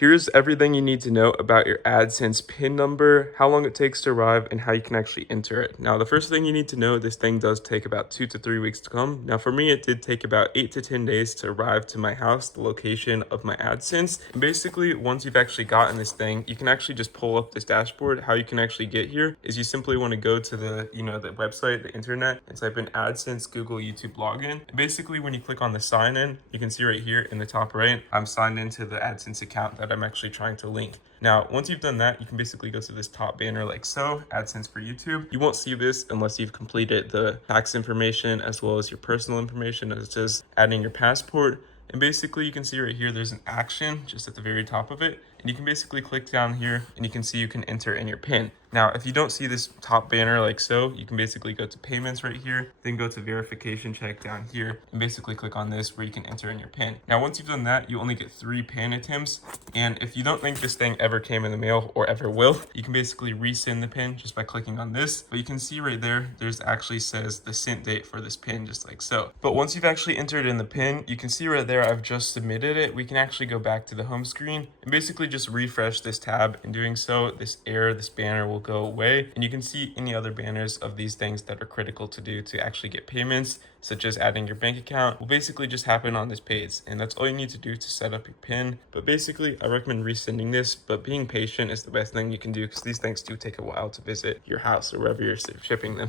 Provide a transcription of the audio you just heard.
Here's everything you need to know about your AdSense PIN number, how long it takes to arrive, and how you can actually enter it. Now, the first thing you need to know, this thing does take about 2 to 3 weeks to come. Now, for me, it did take about 8 to 10 days to arrive to my house, the location of my AdSense. And basically, once you've actually gotten this thing, you can actually just pull up this dashboard. How you can actually get here is you simply want to go to the website, the internet, and type in AdSense Google YouTube login. And basically, when you click on the sign in, you can see right here in the top right, I'm signed into the AdSense account that I'm actually trying to link. Now, once you've done that, you can basically go to this top banner like so, AdSense for YouTube. You won't see this unless you've completed the tax information as well as your personal information, as it is adding your passport. And basically you can see right here, there's an action just at the very top of it. And you can basically click down here and you can see you can enter in your PIN. Now, if you don't see this top banner like so, you can basically go to payments right here, then go to verification check down here, and basically click on this where you can enter in your PIN. Now, once you've done that, you only get 3 PIN attempts. And if you don't think this thing ever came in the mail or ever will, you can basically resend the PIN just by clicking on this. But you can see right there, there's actually says the sent date for this PIN, just like so. But once you've actually entered in the PIN, you can see right there, I've just submitted it. We can actually go back to the home screen and basically just refresh this tab. In doing so, this banner will go away, and you can see any other banners of these things that are critical to do to actually get payments, such as adding your bank account, will basically just happen on this page. And that's all you need to do to set up your PIN. But basically, I recommend resending this, but being patient is the best thing you can do because these things do take a while to visit your house or wherever you're shipping them.